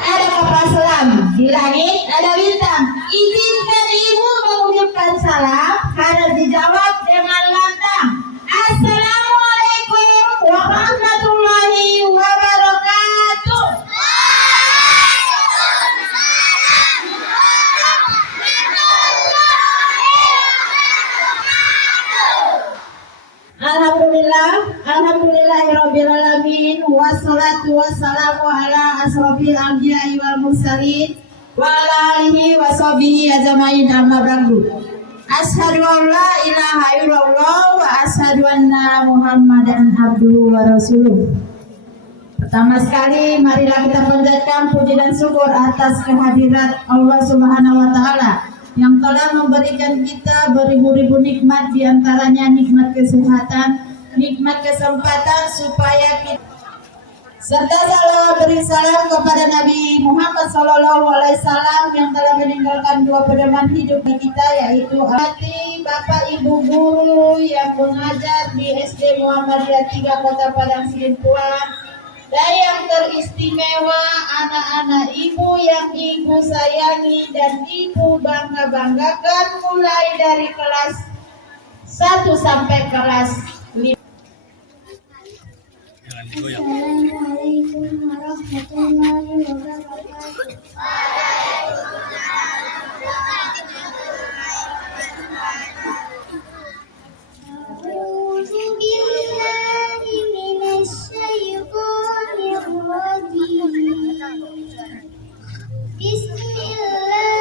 ada kapal selam, di langit ada bintang. Izinkan ibu mengucapkan salam, harus dijawab dengan lantang. Assalamualaikum warahmatullahi wabarakatuh. Alhamdulillahirrabbilalamin. Wassalatu wassalamu ala asrofil anbiya'i wal mursalin wa ala alihi wa sahbihi ajmain, amma ba'du. Asyhadu an la ilaha illallah wa asyhadu anna Muhammadan abduhu wa rasuluh. Pertama sekali marilah kita panjatkan puji dan syukur atas kehadirat Allah Subhanahu wa taala yang telah memberikan kita beribu-ribu nikmat, diantaranya nikmat kesehatan, nikmat kesempatan supaya kita serta salam beri salam kepada Nabi Muhammad SAW yang telah meninggalkan dua pedoman hidup kita, yaitu hati Bapak Ibu guru yang mengajar di SD Muhammadiyah 3 Kota Padang Sidimpuan. Dan yang teristimewa anak-anak ibu yang ibu sayangi dan ibu bangga-banggakan mulai dari kelas 1 sampai kelas 5. Assalamualaikum warahmatullahi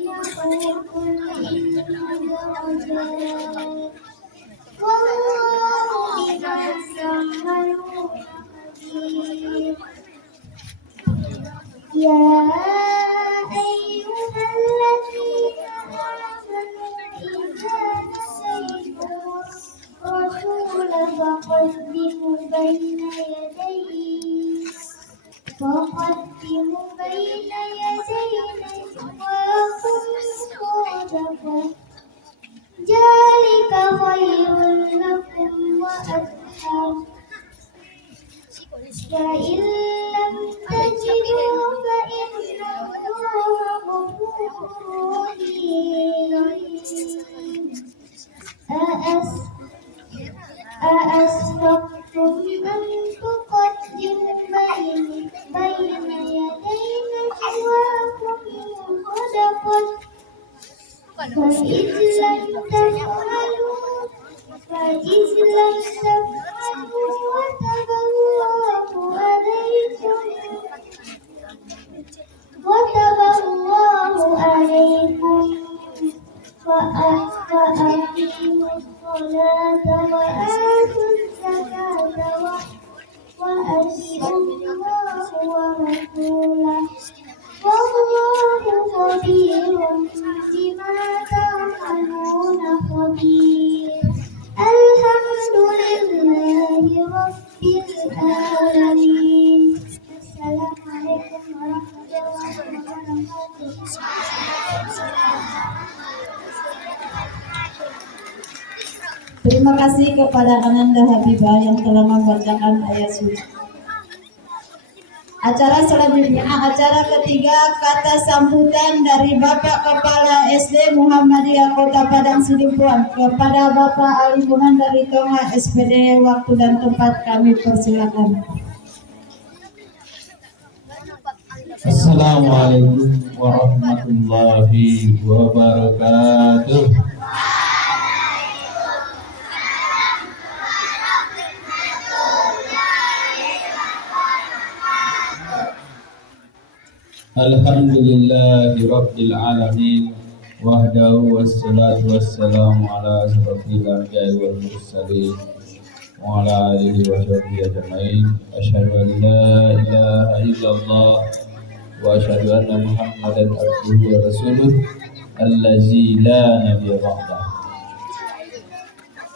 wabarakatuh. Terima kasih kepada Ananda Habibah yang telah membacakan ayat suci. Acara selanjutnya, acara ketiga, kata sambutan dari Bapak Kepala SD Muhammadiyah Kota Padang Sidimpuan kepada Bapak Alimunan dari Tonga SPD. Waktu dan tempat kami persilakan. Assalamualaikum warahmatullahi wabarakatuh. Alhamdulillahi Rabbil Alamin wahdahu wassalatu wassalamu ala asrafil anbiya'i wal mursalin wa ala alihi wa sahbihi ajma'in. Asyhadu an la ilaha illallah wa asyhadu anna Muhammadan abduhu wa rasuluh allazi la nabiyya ba'dah.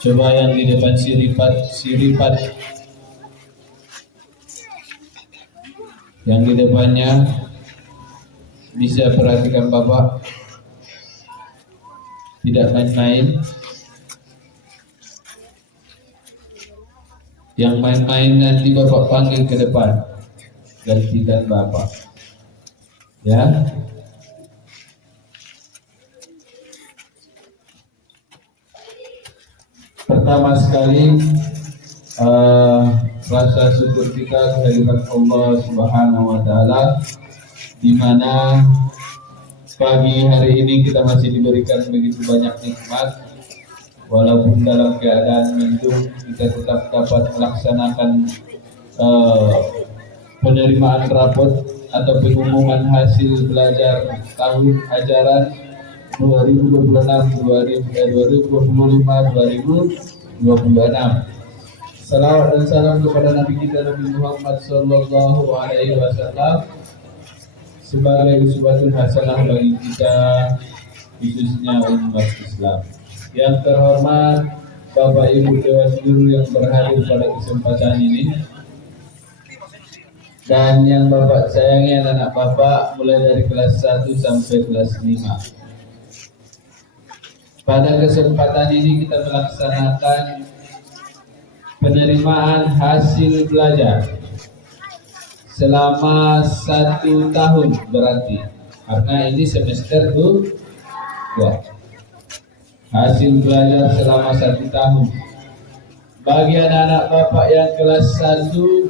Coba yang di depan siripat yang di depannya bisa perhatikan Bapak, tidak main-main. Yang main-main nanti Bapak panggil ke depan, gantikan Bapak, ya. Pertama sekali rasa syukur kita kehadiran Allah Subhanahu wa taala, di mana pagi hari ini kita masih diberikan begitu banyak nikmat. Walaupun dalam keadaan mendung, kita tetap dapat melaksanakan penerimaan rapot atau pengumuman hasil belajar tahun ajaran 2026. Salawat dan salam kepada Nabi kita Nabi Muhammad sallallahu alaihi wasallam sebagai uswatun hasanah bagi kita, khususnya umat Islam. Yang terhormat Bapak Ibu Dewan Guru yang berhadir pada kesempatan ini, dan yang Bapak sayangi anak-anak Bapak mulai dari kelas 1 sampai kelas 5. Pada kesempatan ini kita melaksanakan penerimaan hasil belajar selama 1 tahun berarti, karena ini semester 2. Hasil belajar selama 1 tahun. Bagi anak-anak Bapak yang kelas 1,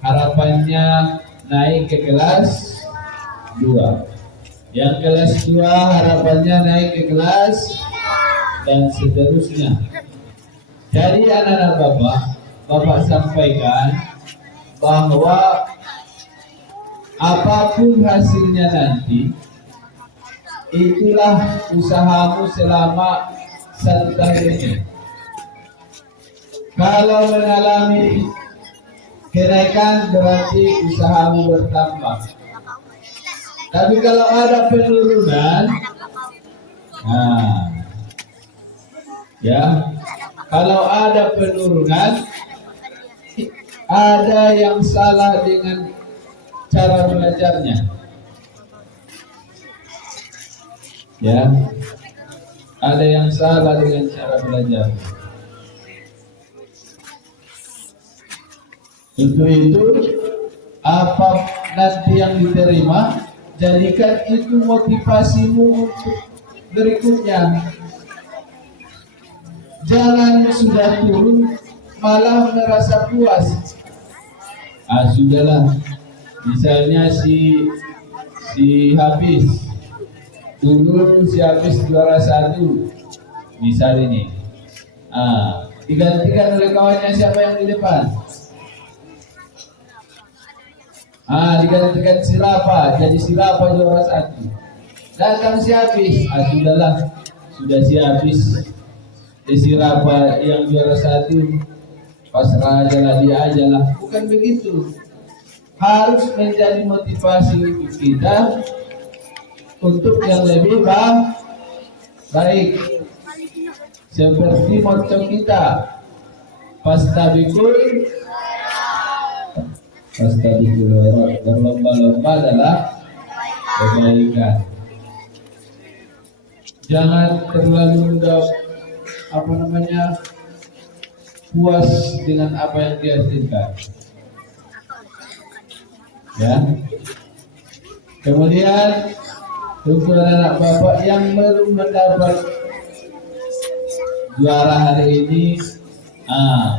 harapannya naik ke kelas 2. Yang kelas 2 harapannya naik ke kelas, dan seterusnya. Jadi anak-anak Bapak sampaikan bahwa apapun hasilnya nanti, itulah usahamu selama 1 tahun ini. Kalau mengalami kenaikan berarti usahamu bertambah. Tapi kalau ada penurunan, kalau ada penurunan, ada yang salah dengan cara belajarnya. Ada yang salah dengan cara belajar. Untuk itu, apa nanti yang diterima, jadikan itu motivasimu untuk berikutnya. Jangan sudah turun malah merasa puas. Sudahlah. Misalnya si Hafiz turun, si Hafiz juara 1, misal ini. Digantikan oleh kawannya siapa yang di depan? Digantikan si Rafa, jadi si Rafa juara 1. Datang si Hafiz, sudahlah. Sudah si Hafiz, si Rafa yang juara 1, pasrah aja lah, dia aja lah. Bukan begitu. Harus menjadi motivasi untuk kita untuk yang lebih baik. Seperti motto kita, Fastabiqul khairat, berlomba-lomba dalam kebaikan. Jangan terlalu mudah puas dengan apa yang dihasilkan. Kemudian untuk anak Bapak yang belum mendapat juara hari ini,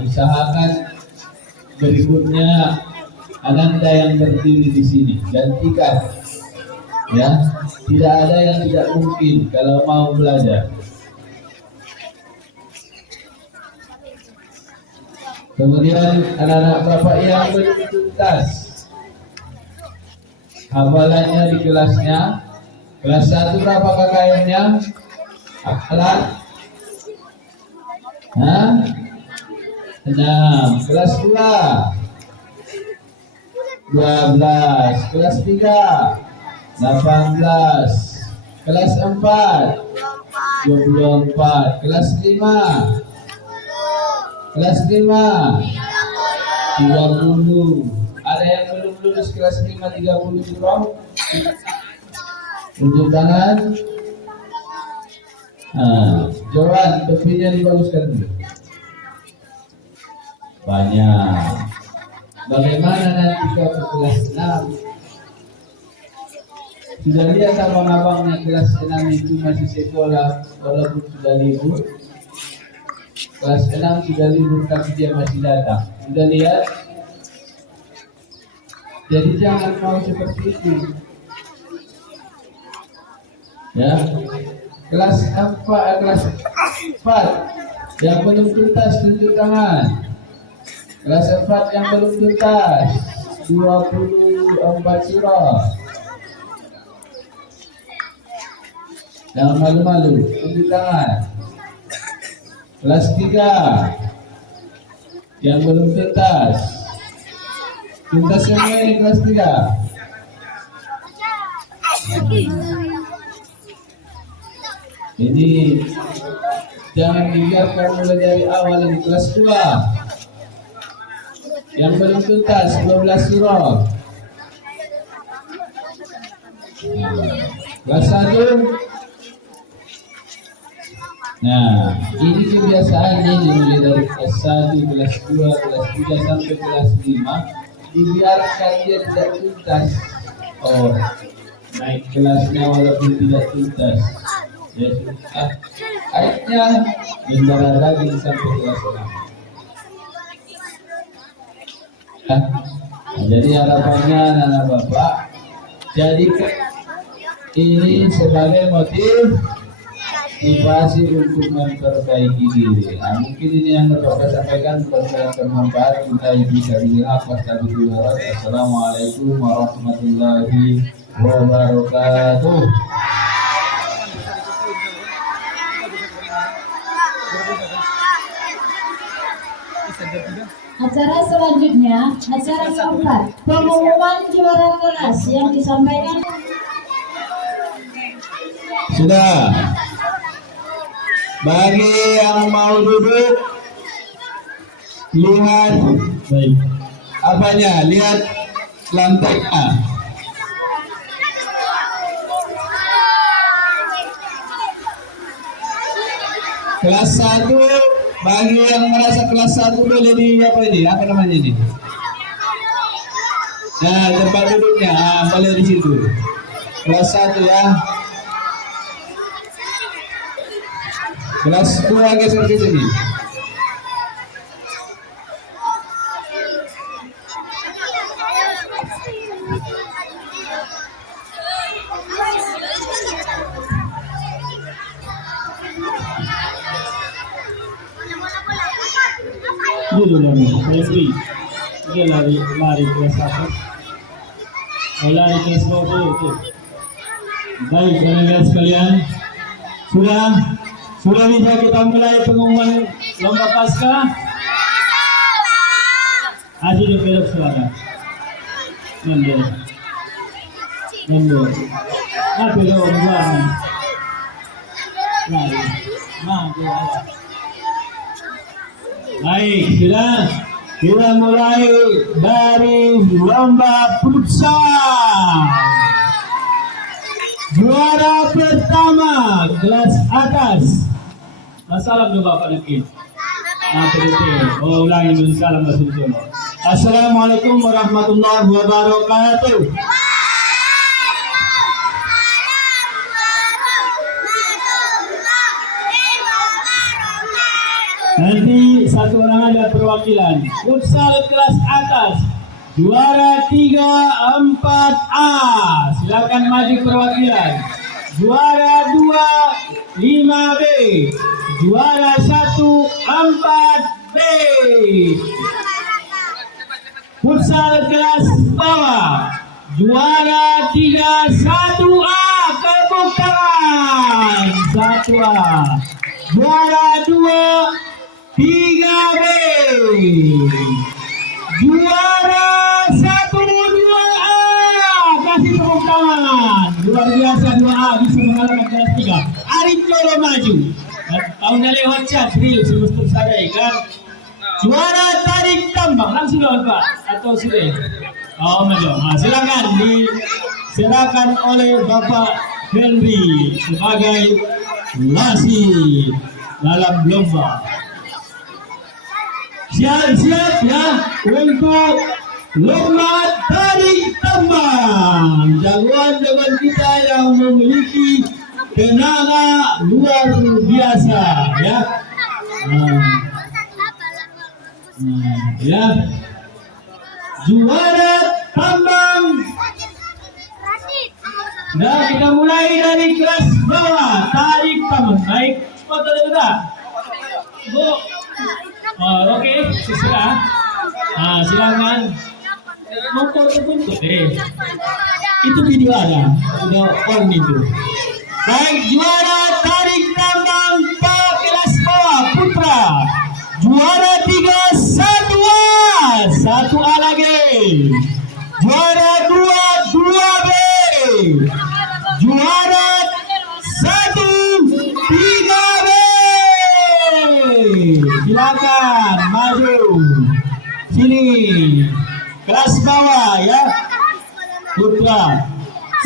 usahakan berikutnya Ananda yang berdiri di sini, gantikan. Tidak ada yang tidak mungkin kalau mau belajar. Kemudian anak-anak Bapak yang belum tuntas, Hafalannya di kelasnya. Kelas 1 berapa KKM-nya? Akhlak. Hah? 6. Kelas 2 12. Kelas 3 18. Kelas 4 24. Kelas 5 30. Ada yang belum lulus kelas 5 30 Juro? Tunjuk tangan. Joran, topinya dibaguskan dulu. Banyak. Bagaimana nanti kau ke kelas 6? Sudah lihat abang-abangnya kelas 6 itu masih sekolah walaupun sudah libur. Kelas 6 sudah libur tapi dia masih datang. Sudah lihat? Jadi jangan mau seperti itu. Ya. Kelas 4 yang belum tuntas tunjuk tangan. Kelas 4 yang belum tuntas 24 surah. Jangan malu-malu, tunjuk tangan. Kelas 3 yang belum tuntas. Tuntas semua ini kelas 3. Ini jangan dibiarkan mulai dari awal di kelas 2. Yang belum tuntas 12 surah. Kelas 1. Nah, ini kebiasaannya dimulai dari kelas 1, kelas 2, kelas 3 sampai kelas 5. Dibiarkan dia tidak tuntas. Oh, naik kelasnya walaupun tidak tuntas. Ya, akhirnya mendarah lagi sampai kelas 6. Jadi harapannya anak bapak, jadi ini sebagai motivasi untuk memperbaiki diri. Mungkin ini yang Bapak sampaikan bermanfaat. Kita bisa bilang Assalamualaikum warahmatullahi wabarakatuh. Acara selanjutnya, acara keempat, pengumuman juara kelas yang disampaikan. Sudah. Bagi yang mau duduk, lihat apanya, lihat lantainya. Kelas 1, bagi yang merasa kelas 1 boleh di apa ini? Apa namanya ini? Nah, tempat duduknya boleh di situ. Kelas 1 ya. Kelas 2 geser ke sini. Dulu lari, free. Dia lari kelas 1. Lari kelas 20 tu. Baik, teman-teman sekalian, sudah bisa kita mulai pengumuman lomba pasca. Aji di belok silakan. Nembol. Apa dia buat? Lari. Baik, kita mulai dari lomba futsal. Juara pertama kelas atas. Salam dulu Bapak Nakib. Ulangi dulu salam Rasulullah. Assalamualaikum warahmatullahi wabarakatuh. Nanti satu orang ada perwakilan. Futsal kelas atas, juara 3, 4A. Silakan maju perwakilan. Juara 2, 5B. Juara 1, 4B. Futsal kelas bawah, Juara 3 1A, tepuk tangan. 1A. Juara 2 3B. Juara 1 2A, kasih tepuk tangan. Luar biasa 2A bisa mengalahkan kelas 3. Arif Coro maju. Tahun yang lewat Cadril semester saya kan. Juara tarik tambang langsung lawan Pak atau sudah? Oh maju. Nah, silakan diserahkan oleh Bapak Henry sebagai wasit dalam lomba. Siap-siap ya untuk lomba tarik tambang. Jagoan-jagoan kita yang memiliki tenaga luar biasa ya. Ya. Juara tambang. Nah, kita mulai dari kelas bawah tarik tambang. Naik foto juga. Bu. Oh, oke, terserah. Nah, silakan. Motor terbentuk. Itu video ada. Udah on itu. Baik, juara tarik tambang Pak kelas bawah putra. Juara 3 1A, 1A lagi. Juara 2 2B. Juara 1 3B. Silakan maju. Sini. Kelas bawah ya. Putra.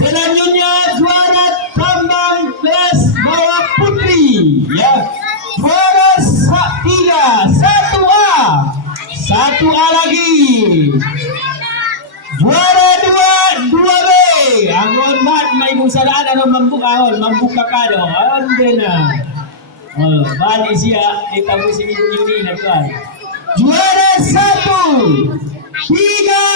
Selanjutnya juara tambang kelas bawah putri ya. Juara 3 1A, 1A lagi. Juara 2 2B. Angon mat may kusadaan ano mambuka kado. Andena. Oh, balik siya kita mesti ini na tuan. Juara 1 3A.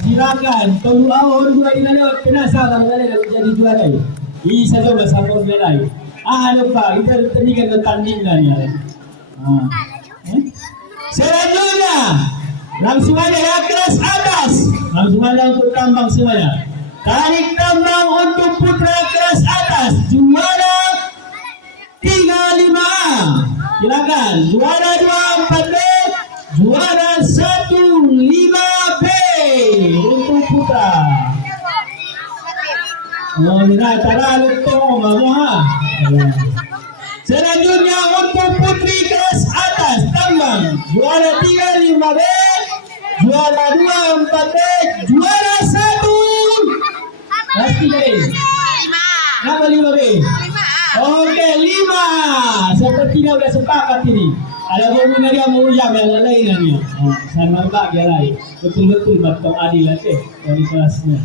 Silakan tunggu awal dua ini lewat penasaran kali jadi juara. Isa coba sambung lagi. Ano pa, kita tandingan ng tandingan yan. Selanjutnya, langsung aja ya kelas atas. Langsung aja untuk tambang semuanya. Tarik tambang untuk putra kelas atas. Juara 35A. Silakan. Juara 2 4B. Juara 1 5B untuk putra. Oh, mira, taralo to, mama. Selanjutnya untuk putri kelas atas tambang. Juara 3 5B. Juara 2 4B. Juara 1 kelas 3B. Nama 5B. Oke, 5. Sepertinya udah sepakat ini. Ada guru dia mau jam yang lain. Sama Mbak dia lain. Betul-betul batong adil aja dari kelasnya.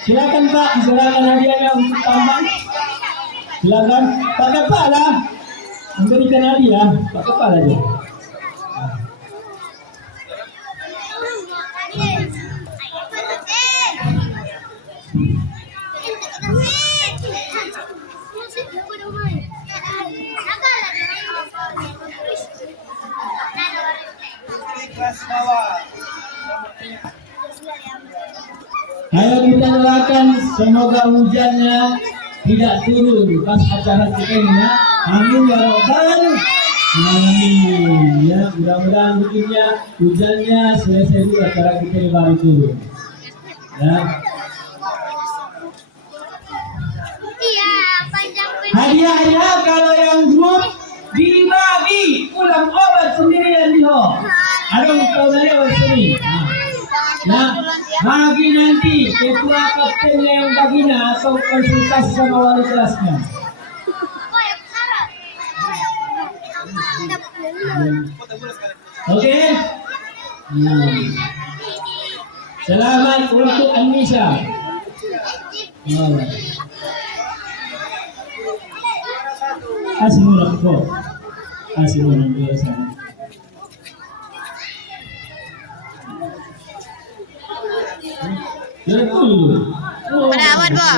Silakan Pak, diserahkan hadiahnya untuk tambang. Silakan Pak Kepala memberikan hadiah. Pak Kepala aja. Ayo kita doakan semoga hujannya tidak turun pas acara kita ini ya. Amin ya robbal alamin. Ya mudah-mudahan mungkinnya hujannya selesai dulu acara kita ini baru turun. Ya. Hadiah-hadiah kalau yang grup dibagi pulang obat sendirian di ho. Ada kau dari obat sini. Nah, bagi nanti ketua kaptennya yang baginya atau konsultasi sama wali kelasnya. Oke? Selamat untuk Anissa. Kasih murah kok. Kasih murah dulu sana. Pendapat, Bo.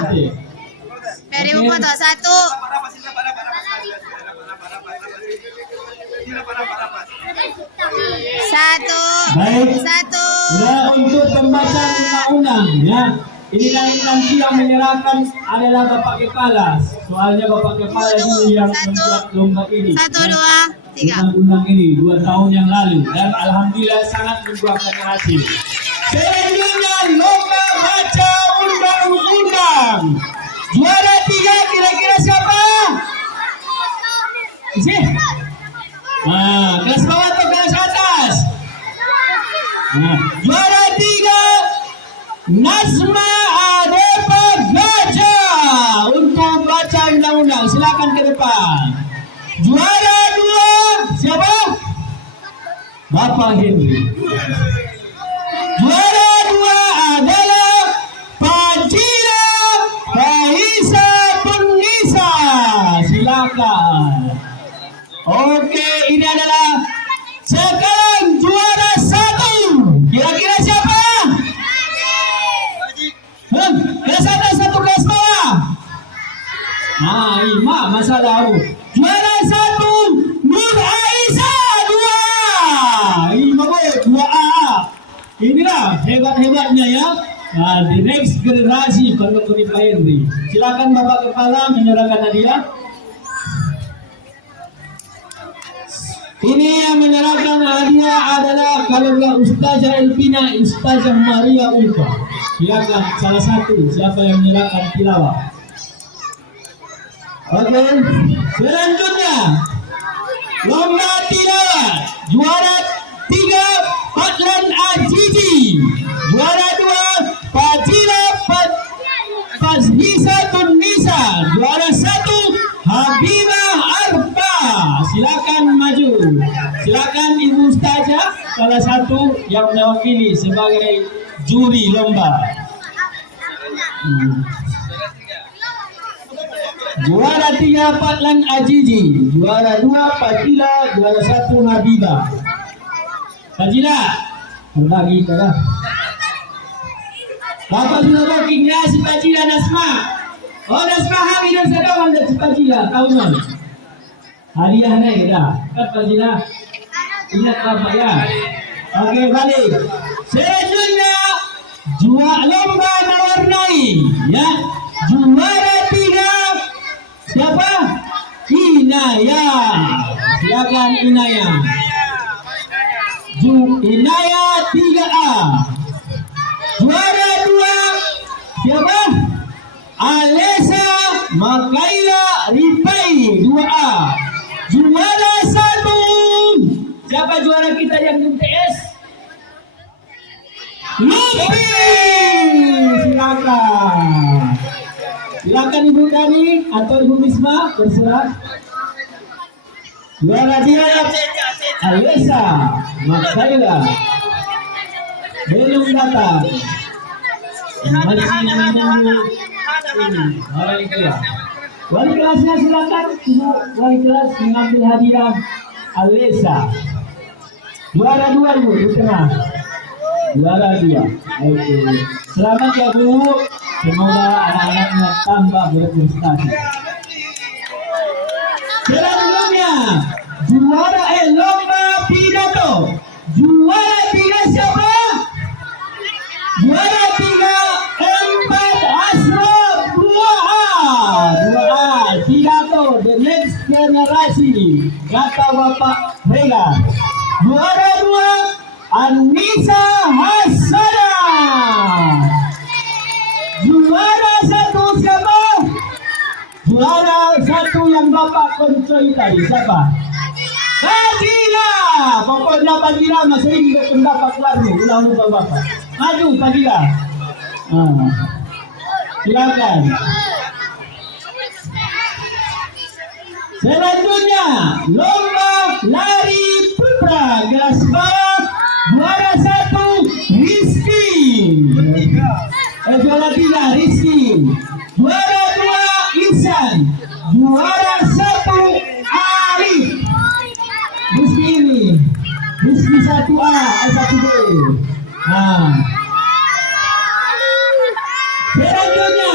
Dari foto 1. Baik. 1 Nah, untuk pembacaan undang-undang ya. Inilah nanti yang menyerahkan adalah Bapak Kepala. Soalnya Bapak Kepala ini yang membuat lomba ini. 1, 2, 3. Undang-undang ini 2 tahun yang lalu dan alhamdulillah sangat membuahkan hasil. Selanjutnya lomba baca undang-undang. Juara 3 kira-kira siapa? Isi? Kelas bawah atau kelas atas? Juara 3 Nazma Adepa Gaja untuk baca undang-undang. Silakan ke depan. Juara 2 siapa? Bapak Henry. Juara 2 adalah Fajila Faisa Tunisa. Silakan. Oke, ini adalah sekarang juara 1. Kira-kira siapa? Kelas atas satu kelas bawah. Ima masalah. Juara 1 Nur Aisyah 2. Ini bagus 2A. Inilah hebat-hebatnya ya. Nah, the next generasi pendukung Pak Henry. Silakan Bapak Kepala menyerahkan hadiah. Ini yang menyerahkan hadiah adalah kalau nggak Ustazah Elvina, Ustazah Maria Ulfa. Silakan salah satu siapa yang menyerahkan tilawah. Oke, selanjutnya lomba tilawah juara 3 Patlan Ajiji, juara 2 Fajila Fazhisa Tunisa, juara 1 Habibah Arfa. Silakan maju. Silakan Ibu Ustazah salah satu yang mewakili sebagai juri lomba. Juara 3 Patlan Ajiji, juara 2 Fajila, juara 1 Habibah. Fajila, berbagi dah. Bapak sudah booking ya si Fajila Nasma. Oh Nasma Habibah sedang anda si Fajila tahun. Hadiah naik dah. Kan Fajila. Ingat Bapak ya. Oke balik. Selanjutnya juara lomba mewarnai ya. Juara 3 siapa? Inaya. Silakan Inaya. Inaya 3A. Juara 2 siapa? Alesa Makaila Ripai 2A. Juara 1 siapa juara kita yang UTS? Lupi. Silakan. Silakan Ibu Dani atau Ibu Misma berserah. Juara 3 Alesa Makaila belum datang. Masih menunggu wali kelas. Wali kelasnya silakan. Wali kelas mengambil hadiah Alesa. Juara 2 Ibu di tengah. Juara 2. Oke. Selamat ya Bu. Semoga anak-anaknya tambah berprestasi. Selanjutnya juara lomba pidato. Juara 3 siapa? Juara 3 Empat Asraf 2A pidato the next generasi kata Bapak Rega. Juara 2 Anissa Hasana. Juara 1 siapa? Juara 1 yang Bapak koncoi tadi siapa? Fajila. Pokoknya Fajila masih ingin pendapat baru. Ulang-ulang Bapak. Maju Fajila. Silakan. Selanjutnya lomba lari putra kelas bawah. Juara 1 Rizky. Juara 3 Rizky. Juara 2 Ihsan. Juara 1 Ali. Rizky ini. Rizky 1A, 1B. Selanjutnya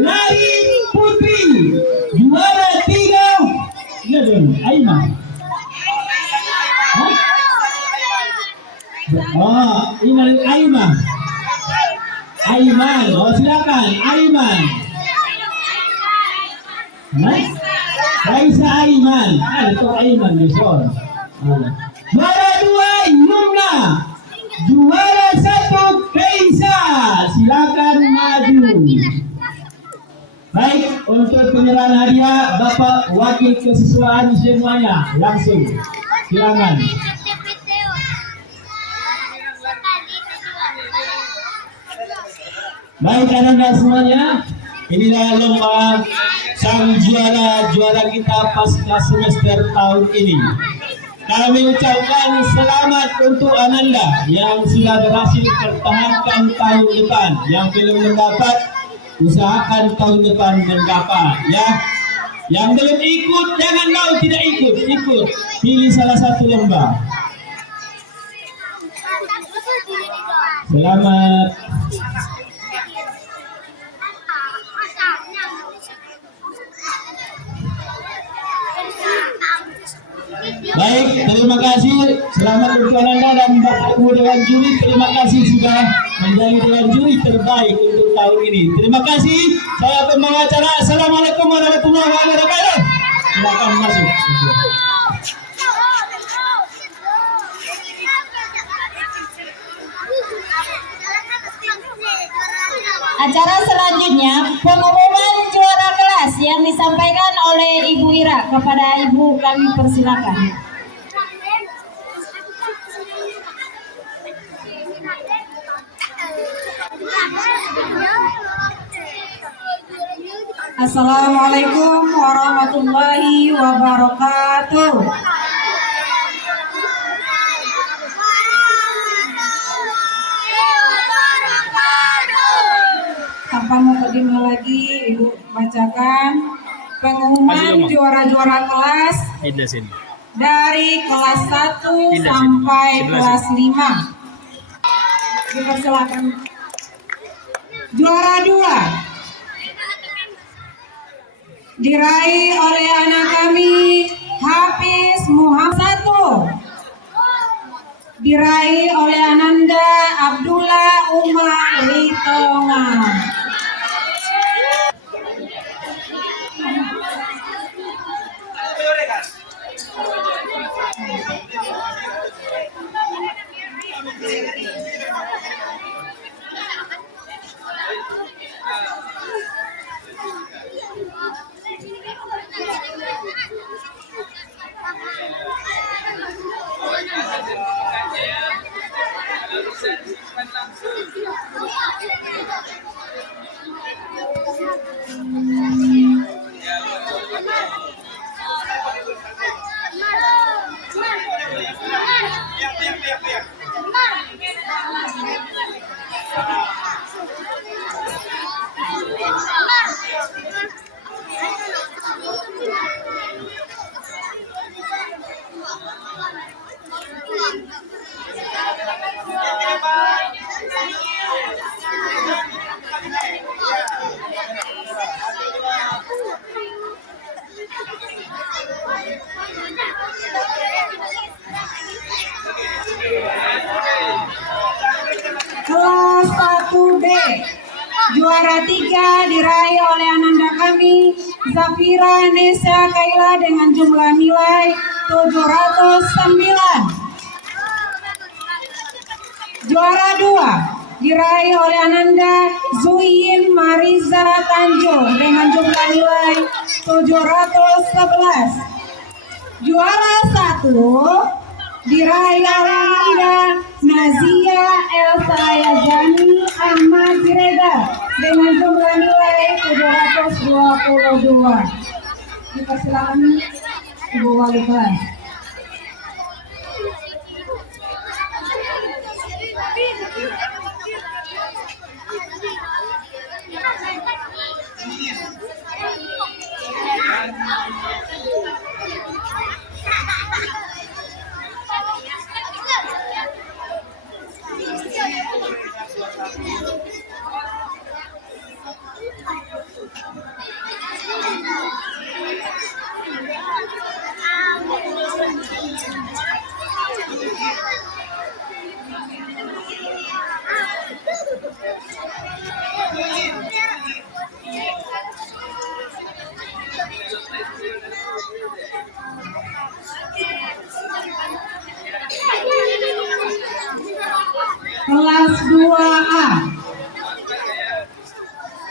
lari putri. Juara 3 ini dong, Aima. Aiman. Aiman, oh silakan Aiman. Raisa Aiman, itu Aiman Yusron. Juara 2 Yumna, juara 1 Kaisa, silakan maju. Baik, untuk penyerahan hadiah Bapak Wakil Kesiswaan semuanya langsung silakan. Baik anak-anak semuanya, inilah lomba sang juara kita pasca semester tahun ini. Kami ucapkan selamat untuk Ananda yang sudah berhasil pertahankan tahun depan. Yang belum mendapat, usahakan tahun depan mendapat ya. Yang belum ikut jangan mau tidak ikut, pilih salah satu lomba. Selamat. Baik, terima kasih. Selamat untuk Anda dan Bapak Ibu Dewan Juri. Terima kasih sudah menjadi Dewan Juri terbaik untuk tahun ini. Terima kasih. Saya pembawa acara. Assalamualaikum warahmatullahi wabarakatuh. Silakan masuk. Acara selanjutnya pengumuman juara kelas yang disampaikan oleh Ibu Ira. Kepada Ibu kami persilakan. Assalamualaikum warahmatullahi wabarakatuh. Tanpa mukadimah lagi, Ibu bacakan pengumuman juara-juara kelas dari kelas 1 sampai kelas 5. Dipersilakan. Juara 2 diraih oleh anak kami Hafiz Muhammad 1, diraih oleh Ananda Abdullah Umar Litonga. Kelas 1B juara 3 diraih oleh Ananda kami Zafira Nesa Kaila dengan jumlah nilai 709. Juara 2 diraih oleh Ananda Zuyin Mariza Tanjung dengan jumlah nilai 711. Juara 1 diraih oleh Ananda Nazia Elsa Yazani Ahmad Siregar dengan jumlah nilai 722. Dipersilakan Ibu Wali Kelas. Kelas 2A.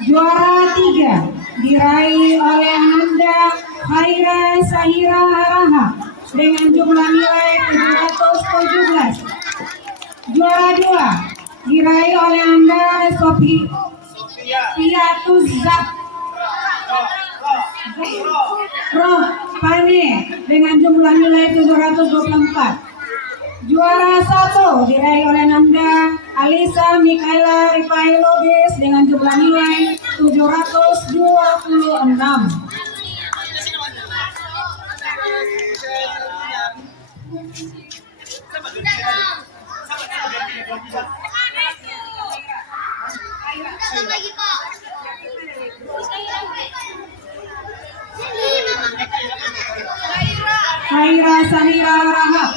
Juara 3 diraih oleh Ananda Khaira Sahira Haraha dengan jumlah nilai 717. Juara 2 diraih oleh Anda Sofia Tuzak Roh Pane dengan jumlah nilai 724. Juara 1 diraih oleh Nanda Alisa Mikaela Rifailobis dengan jumlah nilai 726. Khaira Sahira Rahab.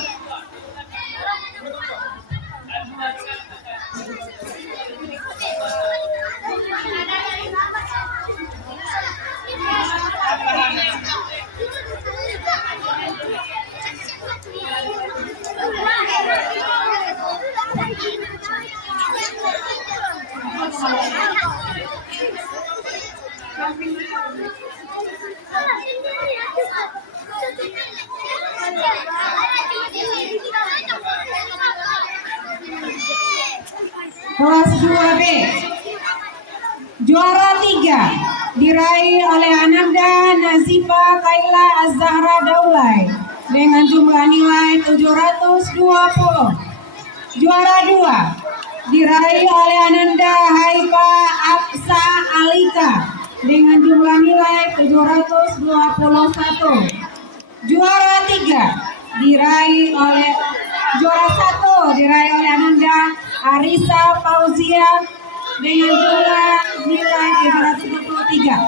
Kelas 2B. Juara 3 diraih oleh Ananda Nazifa Kaila Az-Zahra Daulay dengan jumlah nilai 720. Juara 2 diraih oleh Ananda Haifa Afsa Alika dengan jumlah nilai 721. Juara 1 diraih oleh Ananda Arisa Fauzia dengan jumlah nilai 723.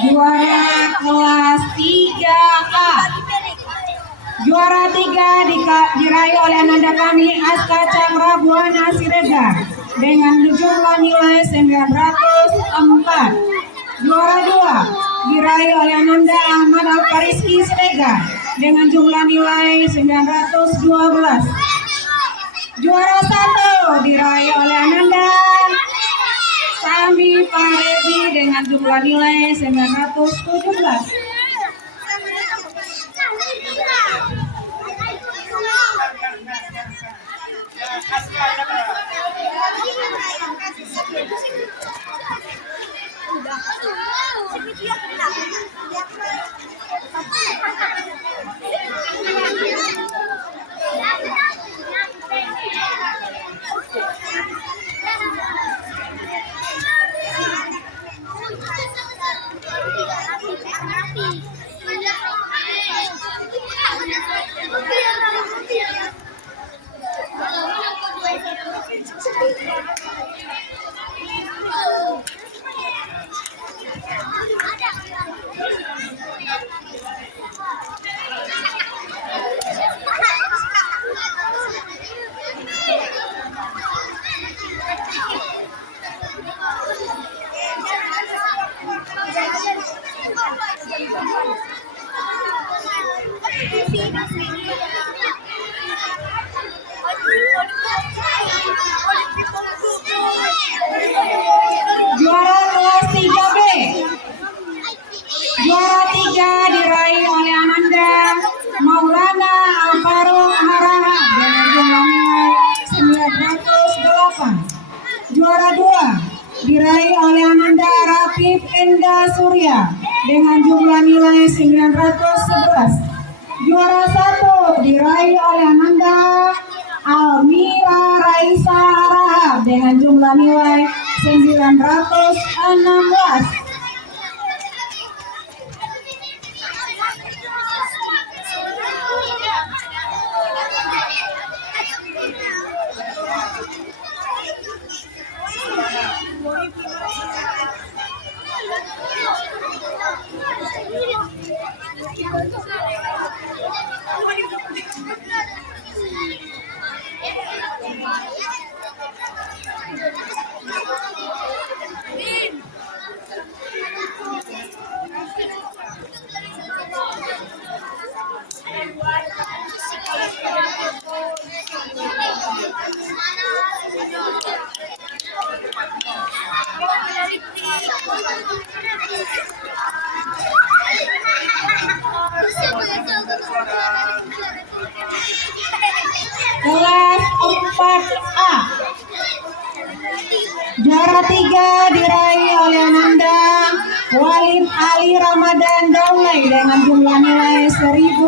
Juara kelas 3A. Juara 3 diraih oleh Ananda Kami Aska Cakra Buana Siregar dengan jumlah nilai 904. Juara 2 diraih oleh Ananda Ahmad Al-Fariski Siregar dengan jumlah nilai 912. Juara 1 diraih oleh Ananda Sami Faredi dengan jumlah nilai 917. Latif Enda Surya dengan jumlah nilai 911. Juara 1 diraih oleh Ananda Almira Raisa Harahap dengan jumlah nilai 916. Kelas 4A. Juara 3 diraih oleh Ananda Walid Ali Ramadan Daulay dengan jumlah nilai 1076.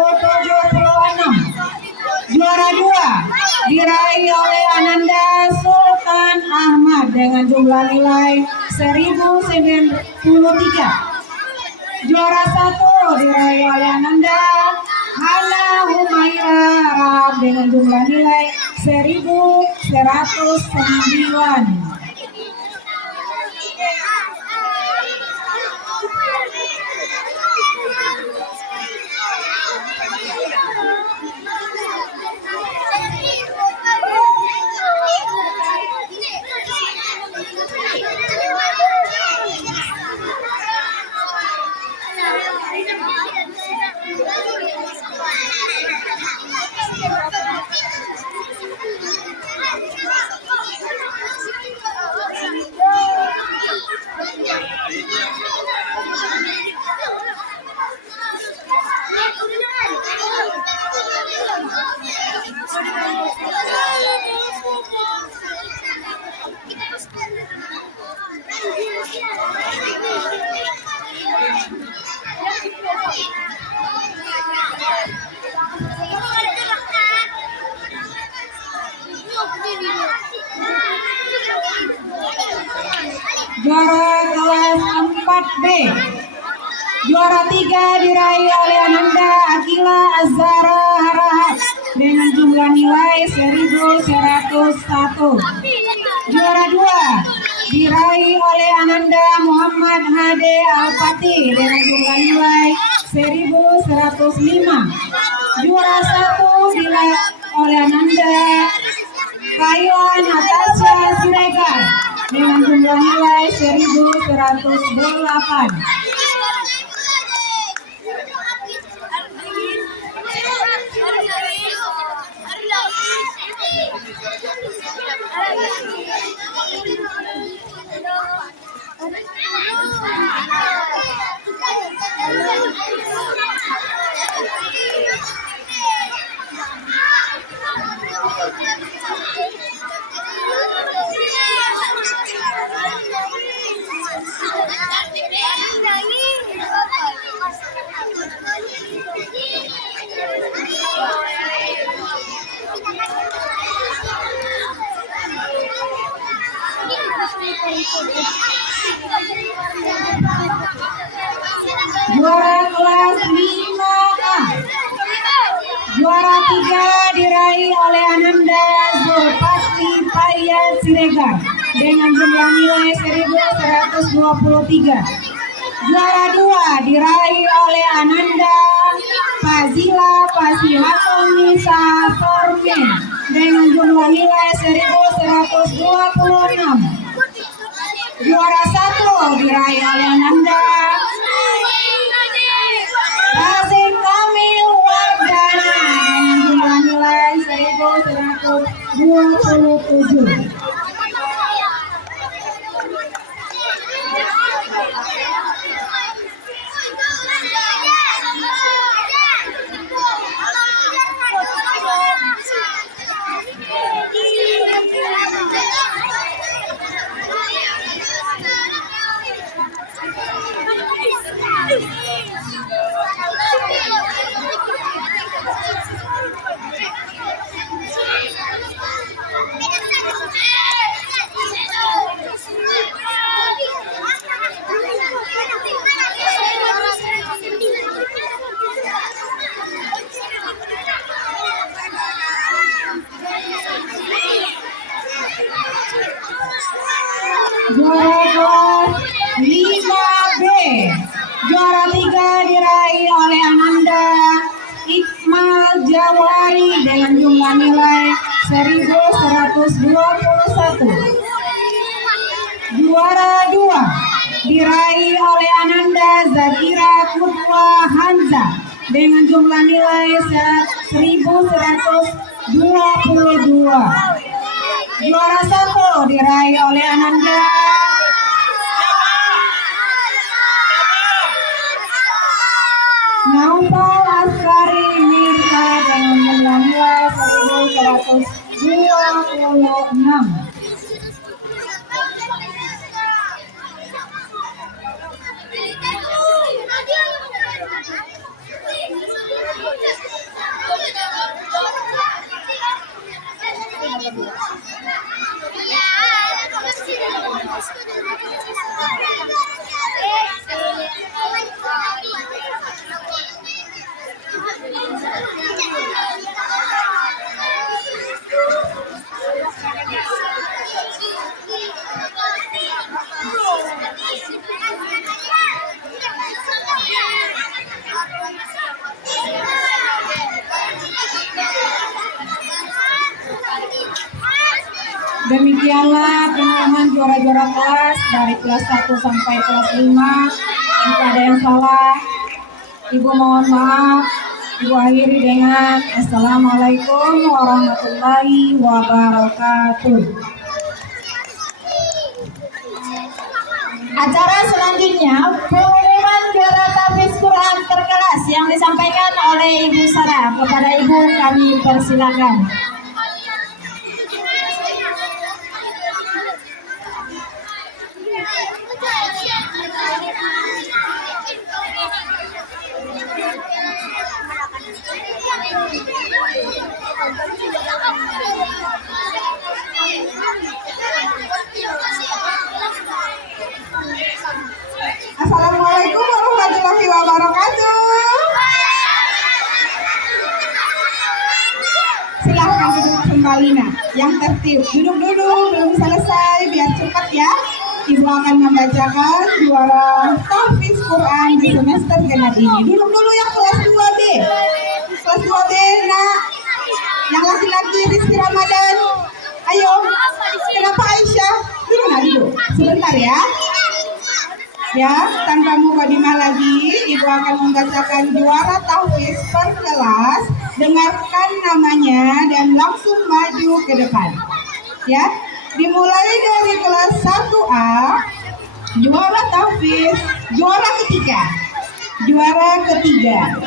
Juara 2 diraih oleh Ananda Sultan Ahmad dengan jumlah nilai 1093. Juara 1 diraih oleh Ananda Hana Humaira Arab dengan jumlah nilai 1109. Juara kelas 4B. Juara 3 diraih oleh Ananda Akila Azhara Harahap dengan jumlah nilai 1101. Juara 2 diraih oleh Ananda Muhammad Hade Al-Fatih dengan jumlah nilai 1105. Juara 1 diraih oleh Ananda Kayla Natasha Siregar dengan jumlah nilai 1108. Juara kelas 5A. Juara 3 diraih oleh Ananda Zulfati Paya Siregar dengan jumlah nilai 1123. Juara 2 diraih oleh Ananda Fazila Fasihatun Nisa Formin dengan jumlah nilai 1126. Juara 1 diraih oleh Ananda Razik Kamil Wardana dengan jumlah nilai 1127. nilai 1121. Juara 2 diraih oleh Ananda Zakira Kutwa Hanza dengan jumlah nilai 1122. Juara 1 diraih oleh Ananda Naufal Askari Mirta dengan jumlah nilai 1126. Demikianlah pengumuman juara-juara kelas dari kelas 1 sampai kelas 5. Jika ada yang salah, Ibu mohon maaf. Ibu akhiri dengan Assalamualaikum warahmatullahi wabarakatuh. Acara selanjutnya pengumuman juara tahfiz Quran terkelas yang disampaikan oleh Ibu Sarah. Kepada Ibu kami persilakan. Assalamualaikum warahmatullahi wabarakatuh. Silahkan duduk kembali yang tertib. Duduk dulu, belum selesai, biar cepat ya. Ibu akan membacakan juara tahfiz Quran di semester genap ini. Duduk dulu yang kelas 2B. Kelas 2B, nak. Yang laki-laki Rizky Ramadan. Ayo. Kenapa Aisyah? Duduk nak, duduk. Sebentar ya. Ya, tanpa mukadimah lagi, Ibu akan membacakan juara tahfiz per kelas. Dengarkan namanya dan langsung maju ke depan. Ya, dimulai dari kelas 1A, juara tahfiz, juara ketiga. Juara ketiga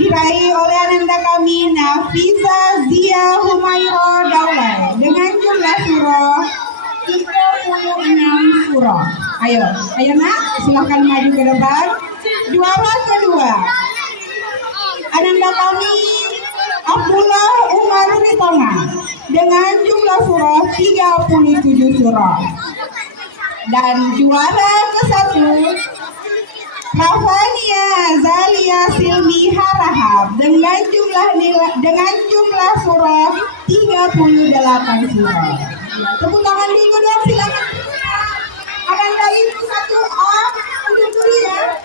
diraih oleh Ananda kami Nafiza Zia Humaira Daulay dengan jumlah surah 36 surah. Ayo nak, silahkan maju ke depan. Juara kedua, Ananda kami Abdullah Umar Ritonga dengan jumlah surah 37 surah. Dan juara ke-1, Rafania Zalia Silmi Harahap dengan jumlah surah 38 surah. Tepuk tangan dulu dong, silakan. Akan dari 1A, duduk dulu ya.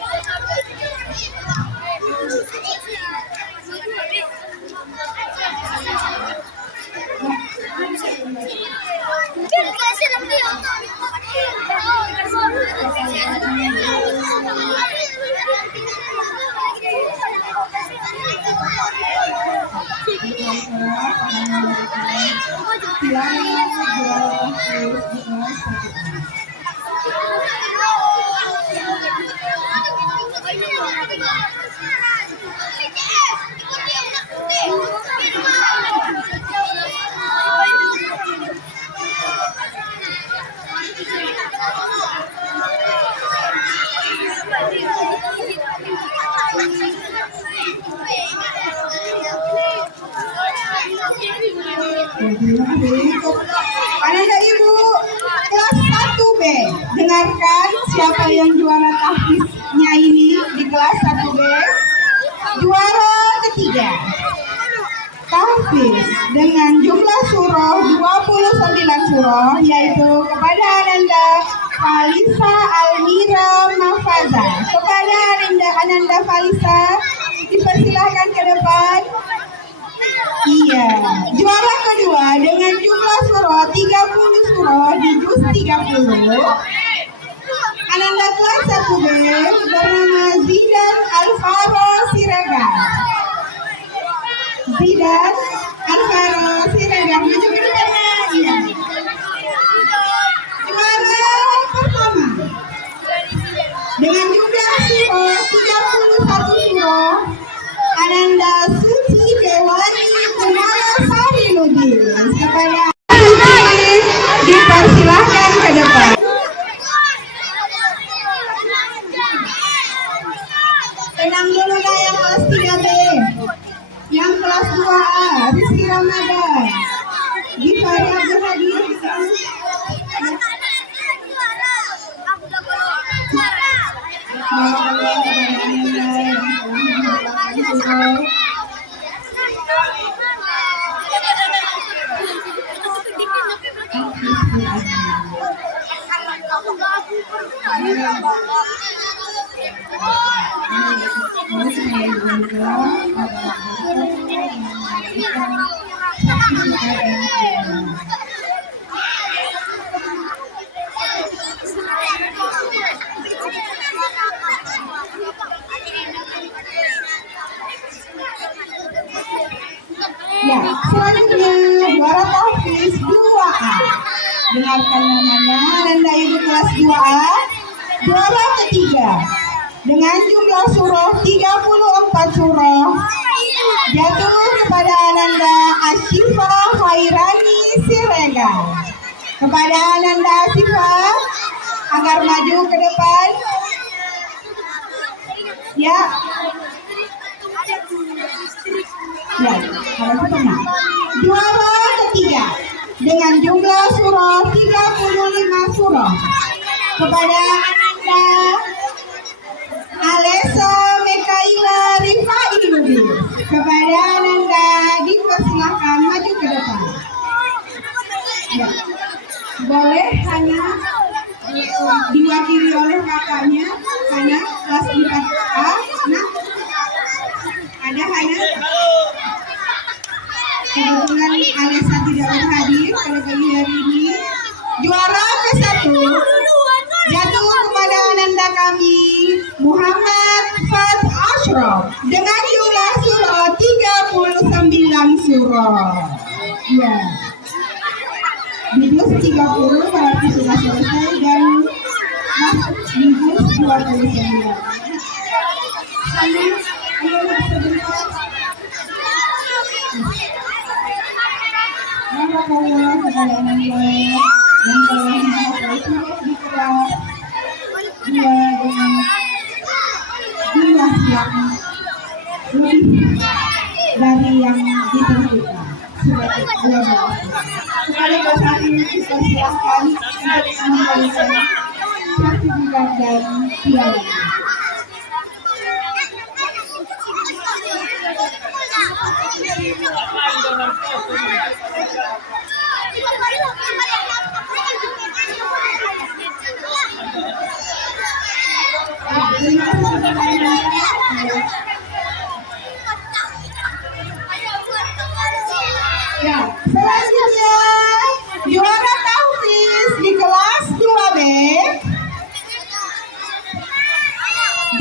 Anak Ibu kelas 1B, dengarkan siapa yang juara tahfiznya ini di kelas 1B. Juara ketiga, tahfiz dengan jumlah surah 29 surah, yaitu kepada Ananda Falisa Almira Mafaza. Kepada Ananda Falisa, dipersilahkan ke depan. Iya, Gifari Abdul Hadi. Ya, selanjutnya juara tahfiz 2A. Dengarkan namanya, Nanda Ibu kelas 2A. Juara ketiga dengan jumlah surah 34 surah jatuh kepada Ananda Asyifa Khairani Siregar. Kepada Ananda Asyifa agar maju ke depan. Ya. Ya, kalau pernah. Juara ketiga dengan jumlah surah 35 surah kepada Ananda Alesa Mekaila Rifai Lubis. Kepada Ananda dipersilakan maju ke depan. Ya. Boleh hanya diwakili oleh kakaknya, hanya kelas 4A. Nah, ada hanya kebetulan Alesa tidak berhadir pada pagi hari ini. Juara ke-1 jatuh kepada Ananda kami Muhammad Fat Ashraf dengan jumlah surah 39 surah. Ya. Bibus 30 berarti sudah selesai dan masuk bibus 29. Ayo sebentar. Alhamdulillah kepada Ananda yang telah menghafal di kelas 2 dengan jumlah yang lebih dari yang ditentukan sebagai 12. Kepada kelas ini kita silakan untuk memberikan sertifikat dan piala. Ya, selanjutnya juara tahfiz di kelas 2B.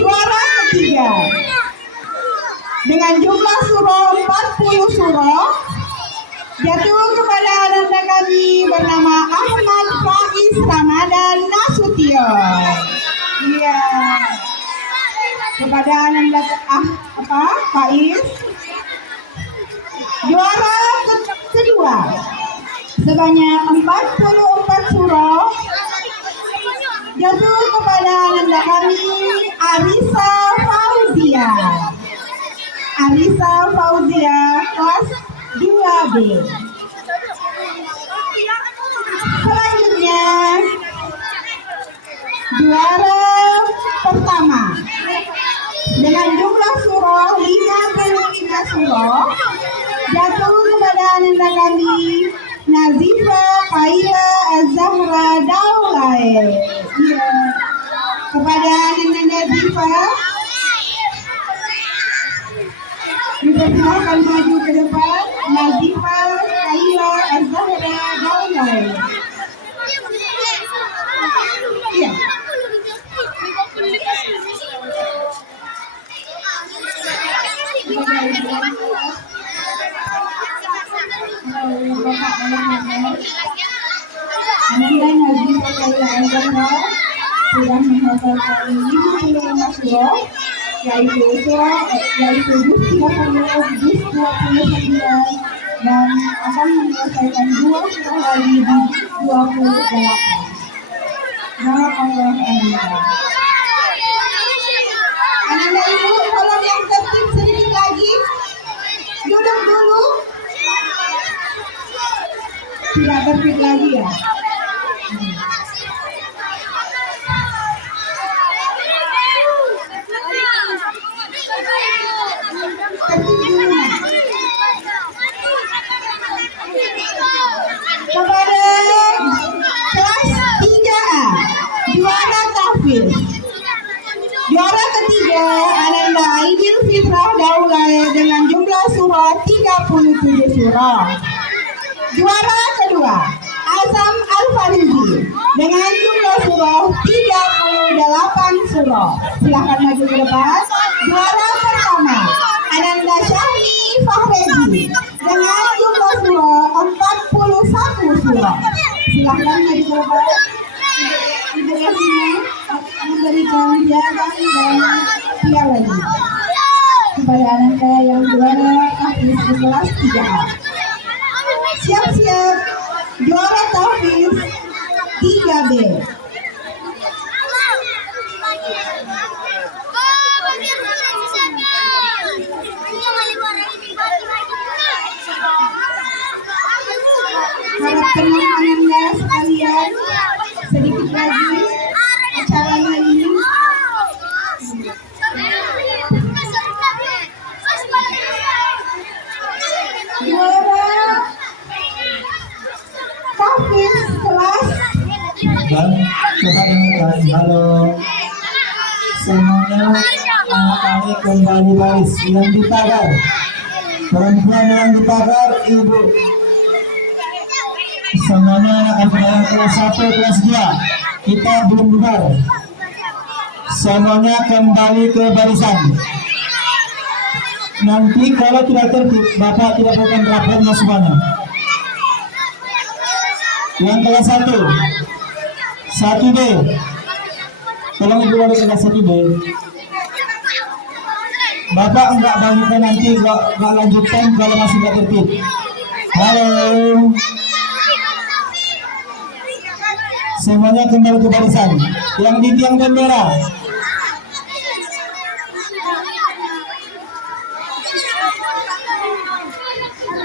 Juara ketiga dengan jumlah surah 40 surah jatuh kepada Ananda kami bernama Ahmad Faiz Ramadan Nasution. Iya. Kepada Ananda Faiz. Juara kedua sebanyak 44 surah jatuh kepada Ananda kami Arisa Fauzia. Arisa Fauzia kelas 2B. Selanjutnya juara pertama dengan jumlah surah 55 surah jatuh kepada Ananda kami Nazifa Kaila Az-Zahra Daulae. Ya. Kepada Ananda Nazifa dipersilakan maju ke depan. Nazifa Kaila Az-Zahra Daulae. Ya. Ananda Nazifa Kaila Az-Zahra sudah menghafalkan 55 surah yaitu juz 30, juz 29 dan akan menyelesaikan 2 surah lagi di 28. Nama Allah Ananda. Ananda Ibu tolong yang tertib sedikit lagi. Duduk dulu. tidak tertib lagi ya. Tertib dulu. Kepada kelas 3A juara tahfiz. Juara ketiga Ananda Aidil Fitrah Daulay dengan jumlah surah 37 surah. Juara kedua Azam Al-Farizi dengan jumlah surah 38 surah. Silahkan maju ke depan. Juara pertama Ananda Syahni Fahrezi dengan jumlah surah 41 surah. Silahkan maju ke depan. Terima kasih memberikan piagam dan piala kepada Ananda yang juara tahfiz di kelas 3A. Siap-siap juara tahfiz 3B. Harap tenang Ananda sekalian, sedikit lagi acaranya ini. Juara tahfiz kelas Dan coba dengarkan. Halo semuanya, anak kami kembali baris yang di pagar. Perempuan yang di pagar, ibu. Semuanya anak-anak kelas 1, kelas 2. Kita belum bubar. Semuanya kembali ke barisan. Nanti kalau tidak tertib, Bapak tidak akan rapornya semuanya. Yang kelas 1, 1B. Tolong ibu balik kelas 1B. Bapak enggak bangkitkan nanti, enggak lanjutkan kalau masih enggak tertib. Halo. Semuanya kembali ke barisan. Yang di tiang bendera.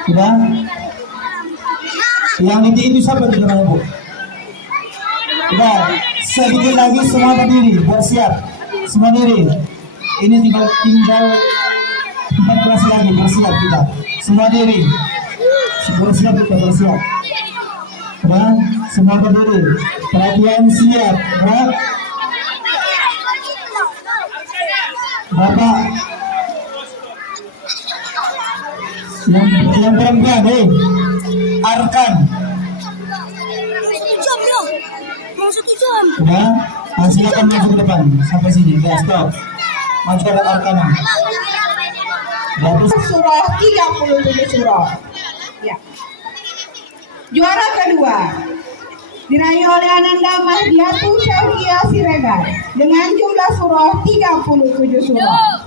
Sudah? Yang itu siapa di depan ibu? Sudah. Sedikit lagi semua berdiri, bersiap. Semua diri. Ini tinggal 14 lagi, bersiap kita. Semua diri. Bersiap kita, bersiap. Sudah? Semua berdiri. Perhatian siap. Sudah? Bapak yang perempuan, Arkan. Sudah, silakan maju ke depan sampai sini. Ya, stop. Maju ke Arkan. Surah 37 surah. Ya. Juara kedua diraih oleh Ananda Mahdiatu Syaukia Siregar dengan jumlah surah 37 surah.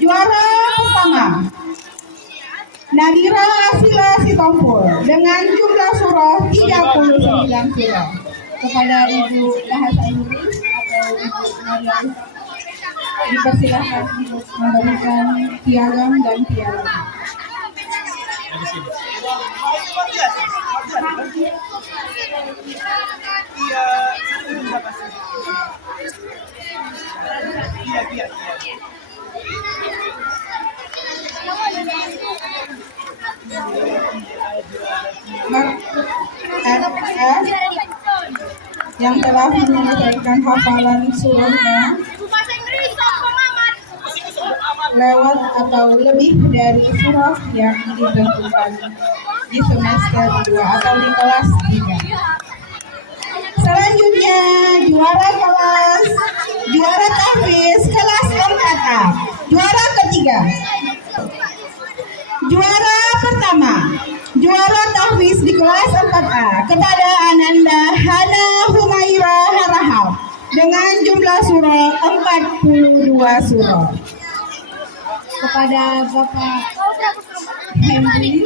Juara pertama Nadira Asila Sitompul dengan jumlah surah 39 surah. Kepada Ibu Bahasa Inggris atau Ibu Mariam dipersilahkan memberikan piagam dan piala. Yang telah menyelesaikan hafalan surahnya lewat atau lebih dari surah yang ditentukan di semester 2 atau di kelas 3. Selanjutnya juara tahfiz kelas 4A. Juara ketiga. Juara pertama juara tahfiz di kelas 4A kepada Ananda Hana Humaira Harahap dengan jumlah surah 42 surah. Kepada Bapak Henry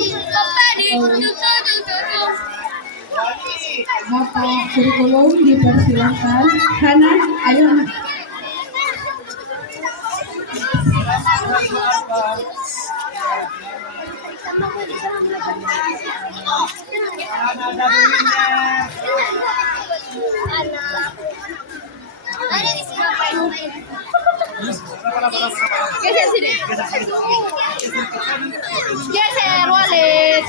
Bapak kurikulum dipersilakan. Hana, ayo. Geser Walid.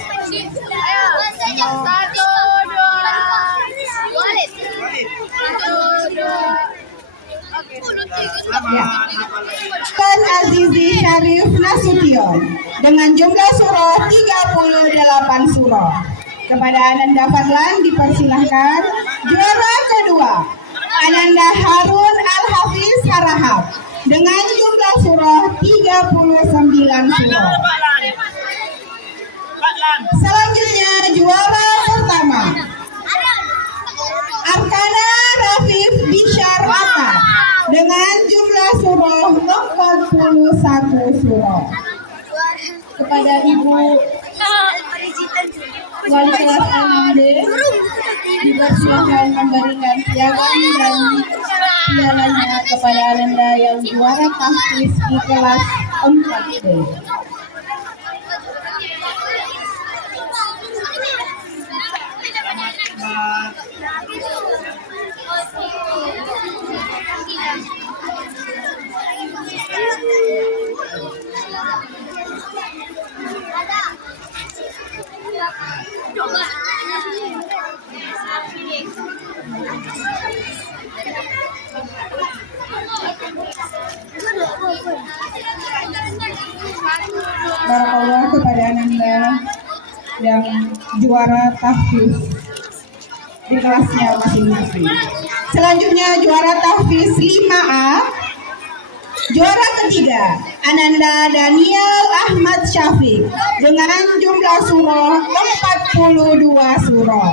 Ayo. 1, 2. Walid. 1, 2. Oke. Ya. Tan Azizi Syarif Nasution dengan jumlah surah 38 surah. Kepada Ananda Fadlan dipersilahkan. Juara kedua Ananda Harun Al-Hafiz Harahap dengan jumlah surah 39 surah. Selanjutnya juara pertama Arkana Rafif Bishar Atta dengan jumlah surah 41 surah. Kepada Ibu Wali kelas Al-Md dipersilakan memberikan piagam dan pialanya kepada Ananda yang juara tahfiz di kelas 4B. Barakallah kepada Ananda yang juara tahfiz di kelasnya masing-masing. Selanjutnya juara tahfiz 5A. Juara ketiga Ananda Daniel Ahmad Syafiq dengan jumlah surah 42 surah.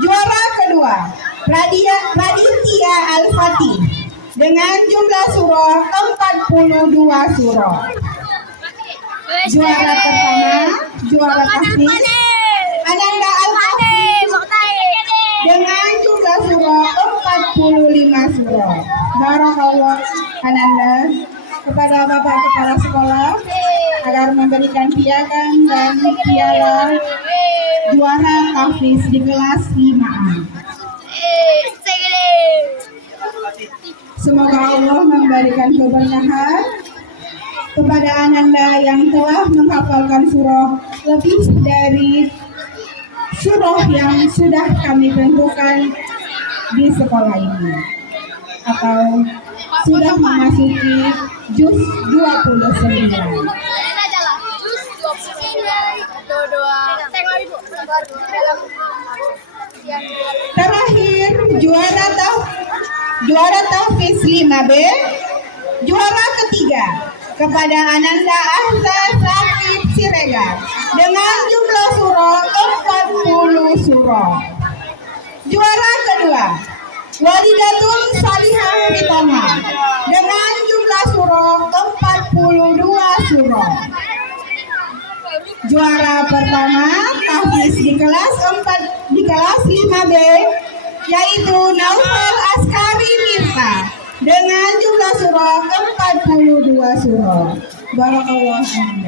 Juara kedua Raditya Al-Fatih dengan jumlah surah 42 surah. Juara pertama, juara tahfiz Ananda Al-Fatih dengan jumlah surah 45 surah. Barakallah Ananda. Kepada Bapak Kepala Sekolah agar memberikan piagam dan piala juara tahfiz di kelas 5A. Semoga Allah memberikan keberkahan kepada Ananda yang telah menghafalkan surah lebih dari surah yang sudah kami tentukan di sekolah ini, atau sudah memasuki juz 29. Terakhir juara tahfiz 5B. Juara ketiga kepada Ananda Ahsan Sakib Siregar dengan jumlah surah 40 surah. Juara kedua Walidatun Salihah Pitama dengan jumlah surah 42 surah. Juara pertama tahfiz di kelas 5B yaitu Naufal Askari Mirta dengan jumlah surah 42 surah. Barakallahu fiikum.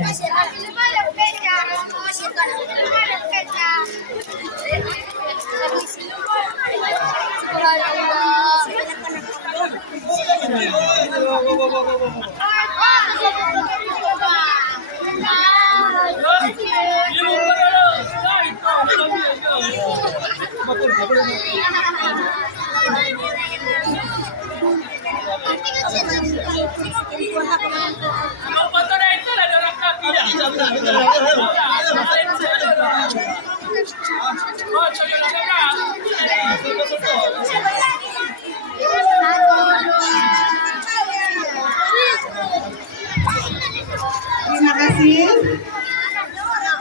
Terima kasih.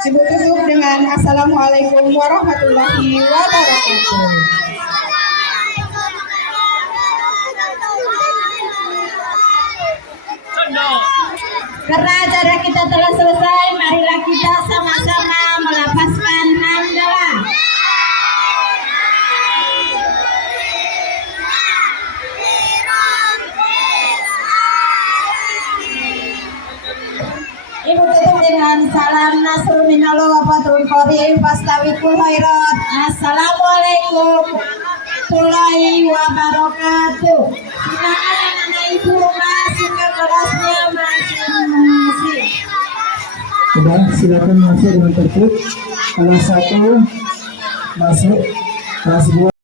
Ibu tutup dengan Assalamualaikum warahmatullahi wabarakatuh. Karena acara kita telah selesai, marilah kita sama-sama melafazkan hamdalah. Ibu tutup dengan salam nasrul minallah wa fathul qarib fastabiqul khairat. Assalamualaikum warahmatullahi wabarakatuh. Silakan anak ibu masuk ke kelasnya masing-masing. sudah, silakan masuk dengan tertib. Kelas 1 masuk, kelas 2